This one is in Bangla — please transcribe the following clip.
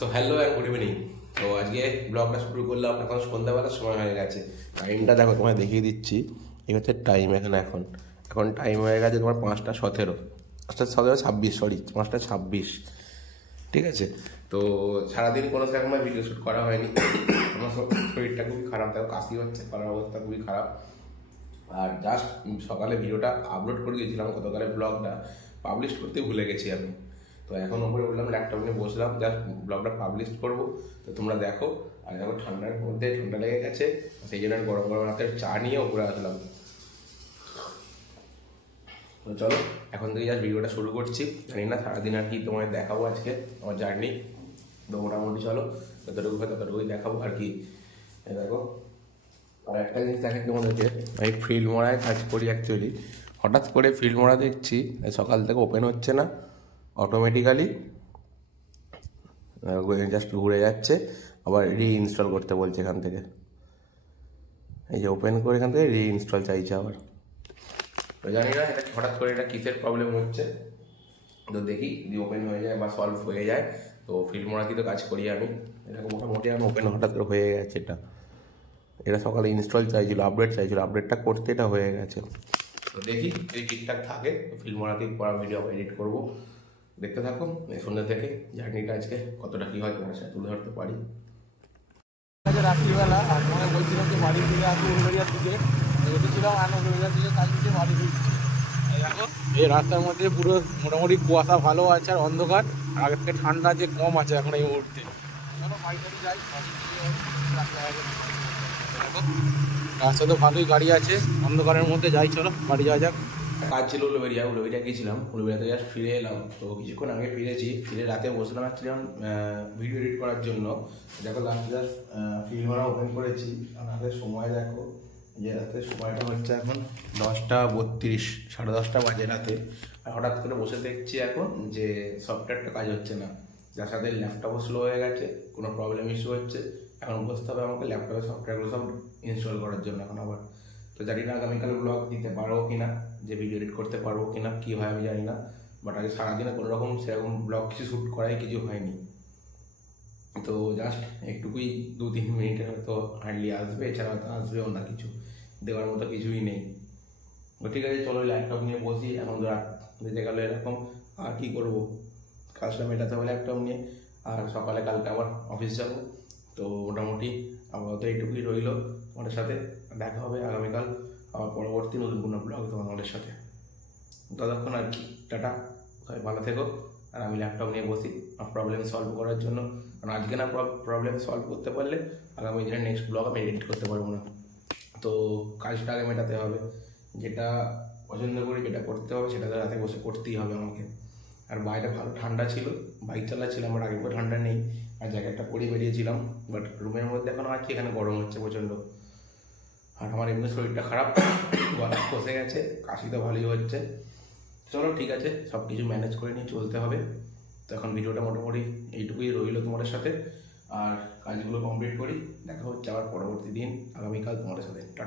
So hello and good evening. তো আজকে ব্লগটা শুরু করলাম, এখন সন্ধ্যাবেলার সময় হয়ে গেছে। টাইমটা দেখো, তোমায় দেখিয়ে দিচ্ছি। এই হচ্ছে টাইম, এখন টাইম হয়ে গেছে তোমার 5:17, 5:26, সরি 5:26, ঠিক আছে। তো সারাদিন কোনো সেরকম ভিডিও শ্যুট করা হয়নি। আমার শরীরটা খুবই খারাপ, দেখো কাশি হচ্ছে, করার অবস্থা খুবই খারাপ। আর জাস্ট সকালে ভিডিওটা আপলোড করে দিয়েছিলাম, গতকালে ব্লগটা পাবলিশ করতে ভুলে গেছি আমি। তো এখন ওপরে বললাম, ল্যাপটপ নিয়ে বসলাম, জাস্ট ব্লগটা পাবলিশ করবো। তো তোমরা দেখো। আর এখন ঠান্ডার মধ্যে ঠান্ডা লেগে গেছে, সেই জন্য গরম গরম হাতের চা নিয়ে ওপরে আসলাম। তো চলো এখন থেকে জাস্ট ভিডিওটা শুরু করছি। জানি না সারাদিন আর কি তোমায় দেখাবো আজকে আমার জার্নি। তো মোটামুটি চলো যতটুকু হয় ততটুকুই দেখাবো আর কি। দেখো, আর একটা জিনিস দেখে তোমাদেরকে, আমি ফিল্ড মোড়ায় কাজ করি অ্যাকচুয়ালি। হঠাৎ করে ফিল্ড মোড়া দেখছি সকাল থেকে ওপেন হচ্ছে না, অটোমেটিক্যালি জাস্ট ঘুরে যাচ্ছে, আবার রিইনস্টল করতে বলছে এখান থেকে। এই যে ওপেন করে এখান থেকে রিইনস্টল চাইছে আবার। তো জানি না এটা হঠাৎ করে এটা কিসের প্রবলেম হচ্ছে। তো দেখি যদি ওপেন হয়ে যায় বা সলভ হয়ে যায়। তো ফিল্ড মোড়াতেই তো কাজ করি আমি, এটা মোটামুটি আমি ওপেন হঠাৎ করে হয়ে গেছে। এটা সকালে ইনস্টল চাইছিল, আপডেট চাইছিল, আপডেটটা করতে এটা হয়ে গেছে। তো দেখি যদি ঠিকঠাক থাকে তো ফিল্ড মোড়াতেই পড়া ভিডিও এডিট করবো। দেখতে থাকুন সন্ধ্যা থেকে জার্নিটা আজকে কতটা কী হয় তোমার সাথে তুলে ধরতে পারি। রাত্রিবেলা আর তোমাকে বলছিলাম যে বাড়ি ফিরে আসবো উলুবেড়িয়ার দিকে, এসেছিলাম আর উলুবেড়িয়ার দিকে কাজ থেকে বাড়ি ফিরছি। দেখো এই রাস্তার মধ্যে পুরো মোটামুটি কুয়াশা ভালো আছে আর অন্ধকার, আর আগের থেকে ঠান্ডা যে কম আছে এখন এই মুহূর্তে। চলো বাড়ি যাই। দেখো রাস্তা তো ভালোই গাড়ি আছে, অন্ধকারের মধ্যে যাই, চলো বাড়ি যাওয়া যাক। কাজ ছিল উলুবেড়িয়া গিয়েছিলাম, উলুবেড়িয়াতে জাস্ট ফিরে এলাম। তো কিছুক্ষণ আগে ফিরেছি, ফিরে রাতে বসলাম অ্যাকচুয়ালি ভিডিও এডিট করার জন্য। দেখো লাস্ট জাস্ট ফিল্ড মোড়া ওপেন করেছি। আমাদের সময় দেখো, যে রাতে সময়টা হচ্ছে এখন 10:32, 10:30 বাজে রাতে। আর হঠাৎ করে বসে দেখছি এখন যে সফটওয়্যারটা কাজ হচ্ছে না, যার সাথে ল্যাপটপও স্লো হয়ে গেছে, কোনো প্রবলেম ইস্যু হচ্ছে। এখন বসতে হবে আমাকে ল্যাপটপের সফটওয়্যারগুলো সব ইনস্টল করার জন্য এখন আবার। তো জানি না আগামীকাল ব্লগ দিতে পারবো কিনা, যে ভিডিও এডিট করতে পারবো কিনা, কী হয় আমি জানি না। বাট আগে সারাদিনে কোনো রকম সেরকম ব্লগ কিছু শ্যুট করাই কিছু হয়নি। তো জাস্ট একটুকুই 2-3 মিনিটের হয়তো হার্ডলি আসবে, এছাড়া হয়তো আসবেও না, কিছু দেওয়ার মতো কিছুই নেই। তো ঠিক আছে চলো ল্যাপটপ নিয়ে বসি। এখন তো রাত বেজে গেলো এরকম, আর কী করবো, কাজটা মেটাতে হবে ল্যাপটপ নিয়ে। আর সকালে কালকে আবার অফিস যাবো। তো মোটামুটি আপাতত এইটুকুই রইলো তোমাদের সাথে। দেখা হবে আগামীকাল আবার পরবর্তী নতুন কোনো ব্লগ তোমাদের সাথে। ততক্ষণ আর কি, টাটা, সবাই ভালো থেকো। আর আমি ল্যাপটপ নিয়ে বসি প্রবলেম সলভ করার জন্য, কারণ আজকে না প্রবলেম সলভ করতে পারলে আগামী দিনে নেক্সট ব্লগ আমি এডিট করতে পারবো না। তো কাজটা আগে মেটাতে হবে, যেটা পছন্দ করি, যেটা করতে হবে সেটা তো রাতে বসে করতেই হবে আমাকে। আর বাইরে ভালো ঠান্ডা ছিল, বাইক চালাচ্ছিলাম, আর আগে কোনো ঠান্ডা নেই, আর জ্যাকেটটা পরে বেরিয়েছিলাম। বাট রুমের মধ্যে এখন আছি, এখানে গরম হচ্ছে প্রচণ্ড। আর আমার এমনি শরীরটা খারাপ, গলা বসে গেছে, কাশি তো ভালোই হচ্ছে। চলো ঠিক আছে, সব কিছু ম্যানেজ করে নিয়ে চলতে হবে। তো এখন ভিডিওটা মোটামুটি এইটুকুই রইলো তোমাদের সাথে। আর কাজগুলো কমপ্লিট করি, দেখা হচ্ছে আবার পরবর্তী দিন আগামীকাল তোমাদের সাথে। টাটা।